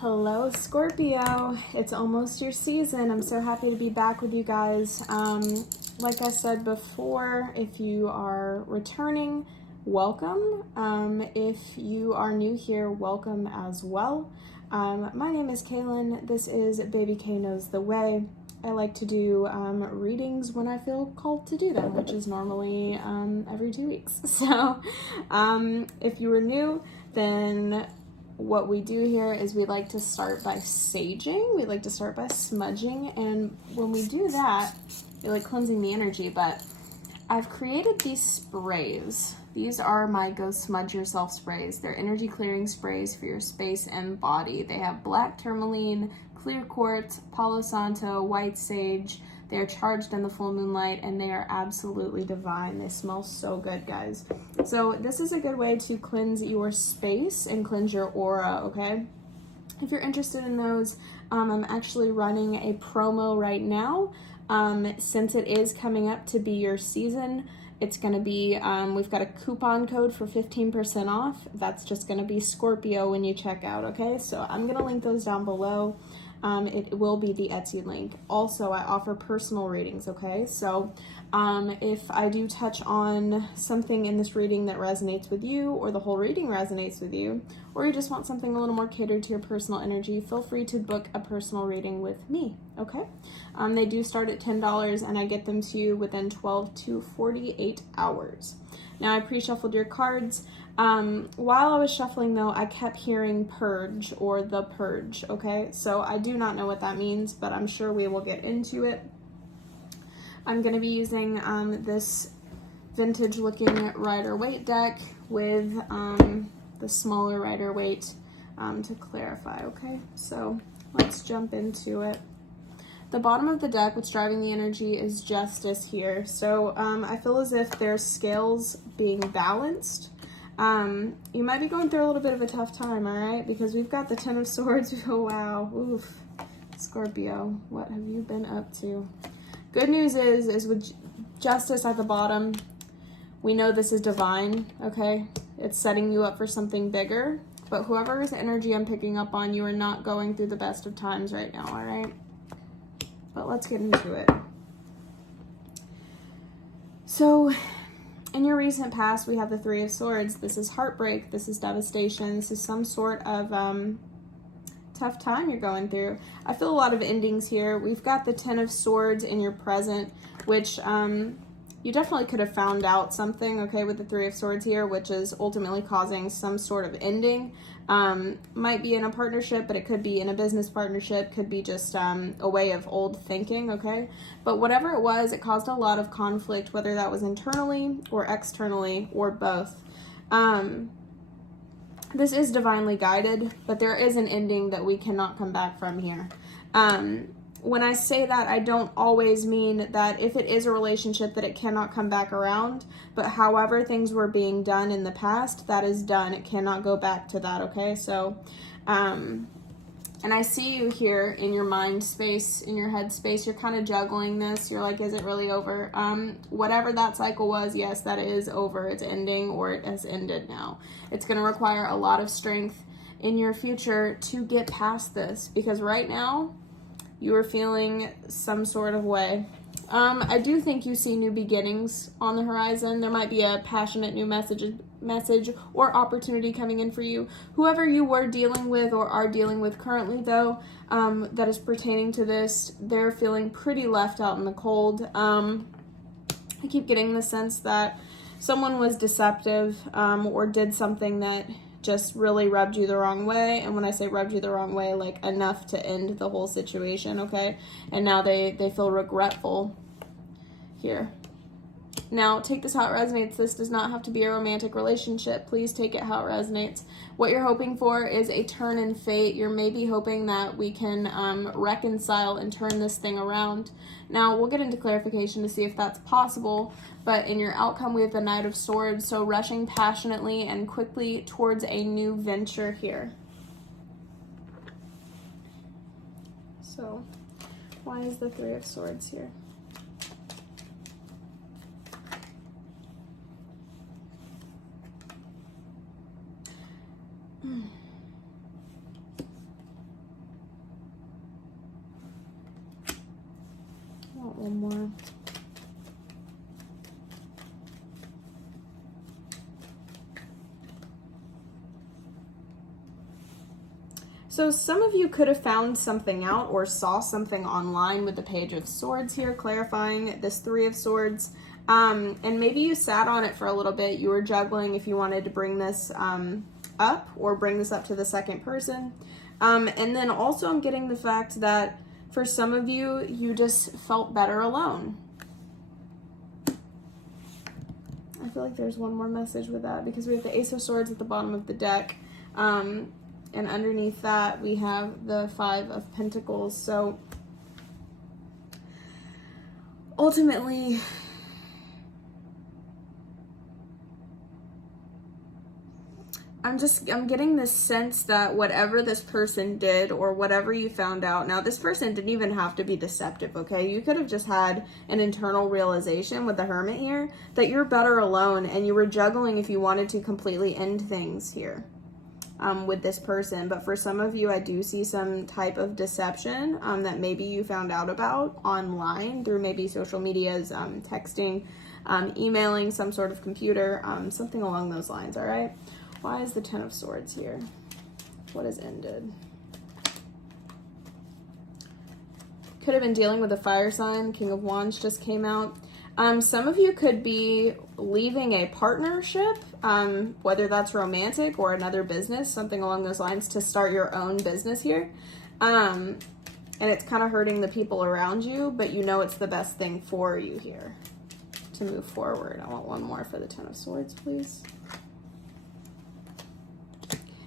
Hello, Scorpio. It's almost your season. I'm so happy to be back with you guys. Like I said before, if you are returning, welcome. If you are new here, welcome as well. My name is Kaylin. This is Baby K Knows the Way. I like to do readings when I feel called to do them, which is normally every 2 weeks. So if you were new, then what we do here is we like to start by saging. We like to start by smudging. And when we do that, we like cleansing the energy. But I've created these sprays. These are my Go Smudge Yourself sprays. They're energy clearing sprays for your space and body. They have black tourmaline, clear quartz, Palo Santo, white sage. They are charged in the full moonlight and they are absolutely divine. They smell so good, guys. So this is a good way to cleanse your space and cleanse your aura, okay? If you're interested in those, I'm actually running a promo right now. Since it is coming up to be your season, it's going to be, we've got a coupon code for 15% off. That's just going to be Scorpio when you check out, okay? So I'm going to link those down below. It will be the Etsy link. Also, I offer personal readings, okay? So if I do touch on something in this reading that resonates with you, or the whole reading resonates with you, or you just want something a little more catered to your personal energy, feel free to book a personal reading with me, okay? They do start at $10 and I get them to you within 12 to 48 hours. Now, I pre-shuffled your cards. While I was shuffling though, I kept hearing purge or the purge, okay? So I do not know what that means, but I'm sure we will get into it. I'm going to be using this vintage looking Rider-Waite deck with the smaller Rider-Waite to clarify, okay? So let's jump into it. The bottom of the deck, what's driving the energy is justice here. So I feel as if there's scales being balanced. You might be going through a little bit of a tough time, all right? Because we've got the Ten of Swords. Oh, wow. Oof. Scorpio, what have you been up to? Good news is with justice at the bottom, we know this is divine, okay? It's setting you up for something bigger. But whoever's energy I'm picking up on, you are not going through the best of times right now, all right? But let's get into it. So, in your recent past, we have the Three of Swords. This is heartbreak. This is devastation. This is some sort of tough time you're going through. I feel a lot of endings here. We've got the Ten of Swords in your present, which you definitely could have found out something, okay, with the Three of Swords here, which is ultimately causing some sort of ending. Might be in a partnership, but it could be in a business partnership, could be just a way of old thinking, okay? But whatever it was, it caused a lot of conflict, whether that was internally or externally or both. This is divinely guided, but there is an ending that we cannot come back from here. When I say that, I don't always mean that if it is a relationship that it cannot come back around, but however things were being done in the past, that is done. It cannot go back to that, okay? So, and I see you here in your mind space, in your head space. You're kind of juggling this. You're like, is it really over? Whatever that cycle was, yes, that is over. It's ending, or it has ended now. It's going to require a lot of strength in your future to get past this, because right now you are feeling some sort of way. I do think you see new beginnings on the horizon. There might be a passionate new message or opportunity coming in for you. Whoever you were dealing with or are dealing with currently, though, that is pertaining to this, they're feeling pretty left out in the cold. I keep getting the sense that someone was deceptive or did something that just really rubbed you the wrong way. And when I say rubbed you the wrong way, like enough to end the whole situation, okay? And now they feel regretful here. Now, take this how it resonates. This does not have to be a romantic relationship. Please take it how it resonates. What you're hoping for is a turn in fate. You're maybe hoping that we can reconcile and turn this thing around. Now, we'll get into clarification to see if that's possible, but in your outcome, we have the Knight of Swords, so rushing passionately and quickly towards a new venture here. So, why is the Three of Swords here? one more. So some of you could have found something out or saw something online with the Page of Swords here, clarifying this Three of Swords. And maybe you sat on it for a little bit. You were juggling if you wanted to bring this up or bring this up to the second person. And then also I'm getting the fact that for some of you, you just felt better alone. I feel like there's one more message with that because we have the Ace of Swords at the bottom of the deck. And underneath that, we have the Five of Pentacles. So ultimately, I'm getting this sense that whatever this person did or whatever you found out, now this person didn't even have to be deceptive, okay? You could have just had an internal realization with the Hermit here that you're better alone and you were juggling if you wanted to completely end things here. With this person, but for some of you I do see some type of deception that maybe you found out about online through maybe social medias, texting, emailing, some sort of computer, something along those lines. All right, why is the Ten of Swords here? What has ended? Could have been dealing with a fire sign. King of Wands just came out. Some of you could be leaving a partnership, whether that's romantic or another business, something along those lines, to start your own business here. And it's kind of hurting the people around you, but you know it's the best thing for you here to move forward. I want one more for the Ten of Swords, please.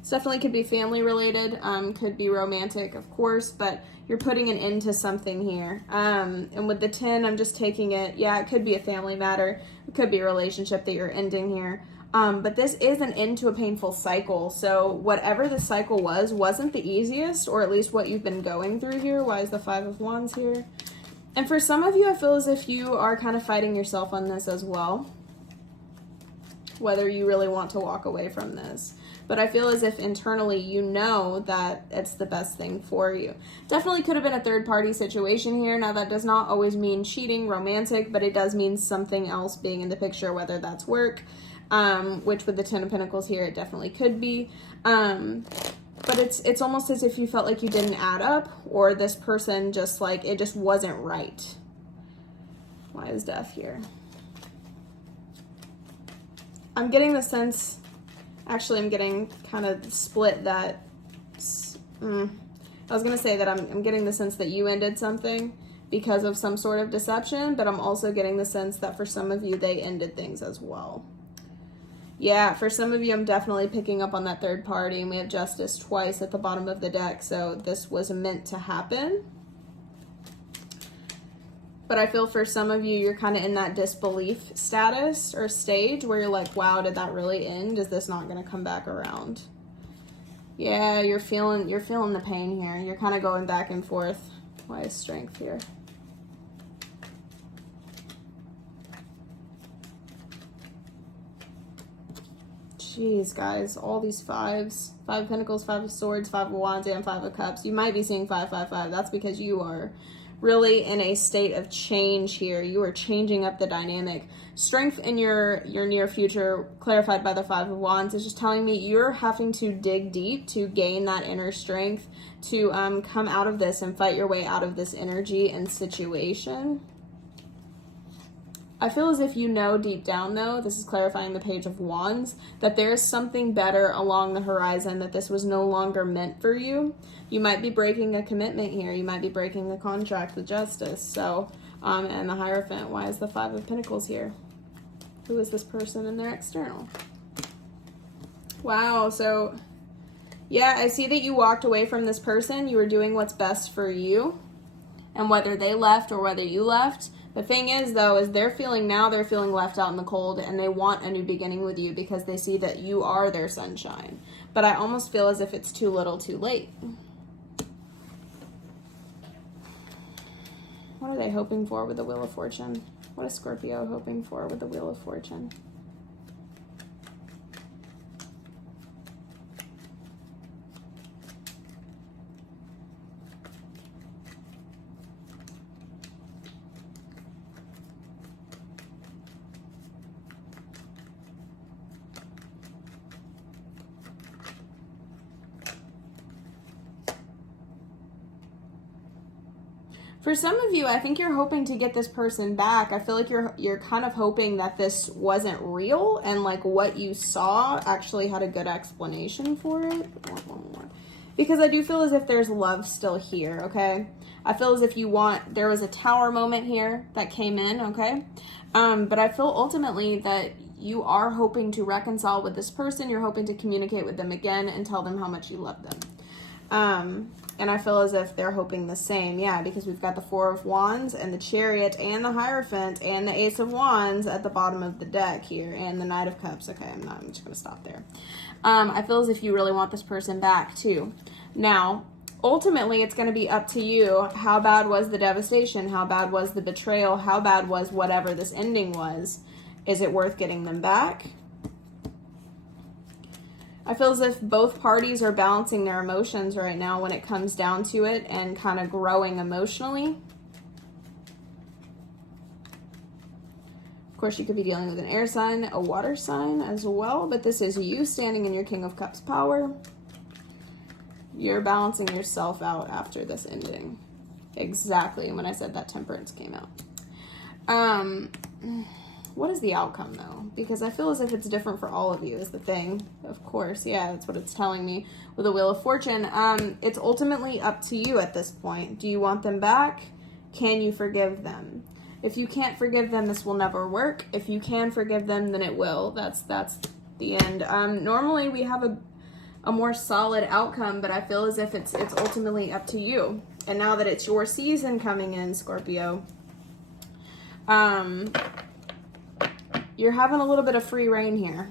This definitely could be family related, could be romantic, of course, but you're putting an end to something here. And with the 10, I'm just taking it, yeah, it could be a family matter. It could be a relationship that you're ending here. But this is an end to a painful cycle. So whatever the cycle wasn't the easiest, or at least what you've been going through here. Why is the Five of Wands here? And for some of you, I feel as if you are kind of fighting yourself on this as well, whether you really want to walk away from this. But I feel as if internally you know that it's the best thing for you. Definitely could have been a third-party situation here. Now, that does not always mean cheating, romantic, but it does mean something else being in the picture, whether that's work, which with the Ten of Pentacles here, it definitely could be. But it's almost as if you felt like you didn't add up, or this person just like, it just wasn't right. Why is Death here? I'm getting the sense... Actually, I'm getting kind of split that, I was going to say that I'm getting the sense that you ended something because of some sort of deception, but I'm also getting the sense that for some of you, they ended things as well. Yeah, for some of you, I'm definitely picking up on that third party, and we have Justice twice at the bottom of the deck, so this was meant to happen. But I feel for some of you, you're kind of in that disbelief status or stage where you're like, wow, did that really end? Is this not going to come back around? Yeah, you're feeling the pain here. You're kind of going back and forth. Why is Strength here? Jeez, guys, all these fives. Five of Pentacles, Five of Swords, Five of Wands, and Five of Cups. You might be seeing 555. That's because you are really in a state of change here. You are changing up the dynamic. Strength in your near future, clarified by the Five of Wands, is just telling me you're having to dig deep to gain that inner strength to come out of this and fight your way out of this energy and situation. I feel as if you know deep down, though, this is clarifying the Page of Wands, that there is something better along the horizon, that this was no longer meant for you. You might be breaking a commitment here. You might be breaking a contract with Justice. So, and the Hierophant. Why is the Five of Pentacles here? Who is this person in their external? Wow, so, yeah, I see that you walked away from this person. You were doing what's best for you. And whether they left or whether you left, the thing is, though, is they're feeling left out in the cold, and they want a new beginning with you because they see that you are their sunshine. But I almost feel as if it's too little too late. What are they hoping for with the Wheel of Fortune? What is Scorpio hoping for with the Wheel of Fortune? For some of you, I think you're hoping to get this person back. I feel like you're kind of hoping that this wasn't real and like what you saw actually had a good explanation for it. One more. Because I do feel as if there's love still here, okay? I feel as if there was a tower moment here that came in, okay? But I feel ultimately that you are hoping to reconcile with this person. You're hoping to communicate with them again and tell them how much you love them. And I feel as if they're hoping the same. Yeah, because we've got the Four of Wands and the Chariot and the Hierophant and the Ace of Wands at the bottom of the deck here and the Knight of Cups. Okay, I'm just going to stop there. I feel as if you really want this person back too. Now, ultimately, it's going to be up to you. How bad was the devastation? How bad was the betrayal? How bad was whatever this ending was? Is it worth getting them back? I feel as if both parties are balancing their emotions right now when it comes down to it and kind of growing emotionally. Of course, you could be dealing with an air sign, a water sign as well, but this is you standing in your King of Cups power. You're balancing yourself out after this ending. Exactly when I said that Temperance came out. What is the outcome, though? Because I feel as if it's different for all of you is the thing. Of course, yeah, that's what it's telling me with the Wheel of Fortune. It's ultimately up to you at this point. Do you want them back? Can you forgive them? If you can't forgive them, this will never work. If you can forgive them, then it will. That's the end. Normally, we have a more solid outcome, but I feel as if it's ultimately up to you. And now that it's your season coming in, Scorpio, you're having a little bit of free reign here.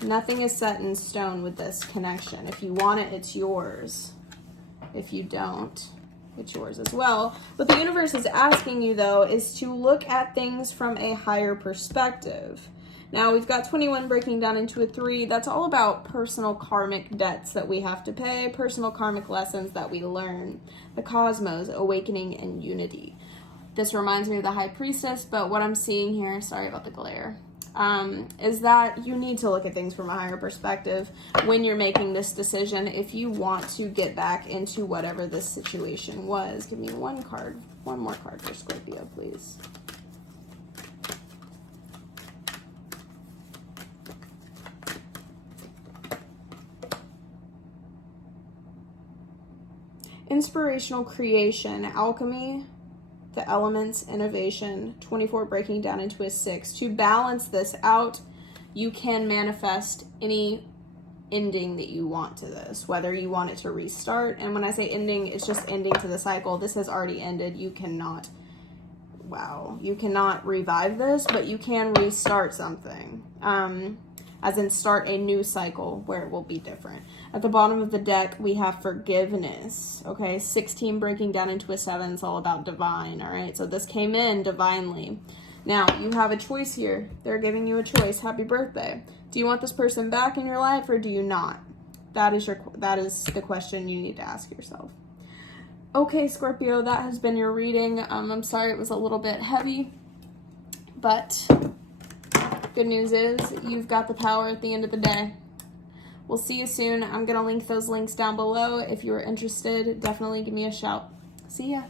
Nothing is set in stone with this connection. If you want it, it's yours. If you don't, it's yours as well. What the universe is asking you, though, is to look at things from a higher perspective. Now, we've got 21 breaking down into a 3. That's all about personal karmic debts that we have to pay, personal karmic lessons that we learn, the cosmos, awakening, and unity. This reminds me of the High Priestess, but what I'm seeing here, sorry about the glare, is that you need to look at things from a higher perspective when you're making this decision if you want to get back into whatever this situation was. Give me one more card for Scorpio, please. Inspirational creation, alchemy, the elements, innovation, 24 breaking down into a 6. To balance this out, you can manifest any ending that you want to this, whether you want it to restart. And when I say ending, it's just ending to the cycle. This has already ended. You cannot revive this, but you can restart something. As in start a new cycle where it will be different. At the bottom of the deck, we have forgiveness, okay? 16 breaking down into a 7. It's all about divine, all right? So this came in divinely. Now, you have a choice here. They're giving you a choice. Happy birthday. Do you want this person back in your life or do you not? That is the question you need to ask yourself. Okay, Scorpio, that has been your reading. I'm sorry it was a little bit heavy, but good news is you've got the power at the end of the day. We'll see you soon. I'm going to link those links down below. If you're interested, definitely give me a shout. See ya.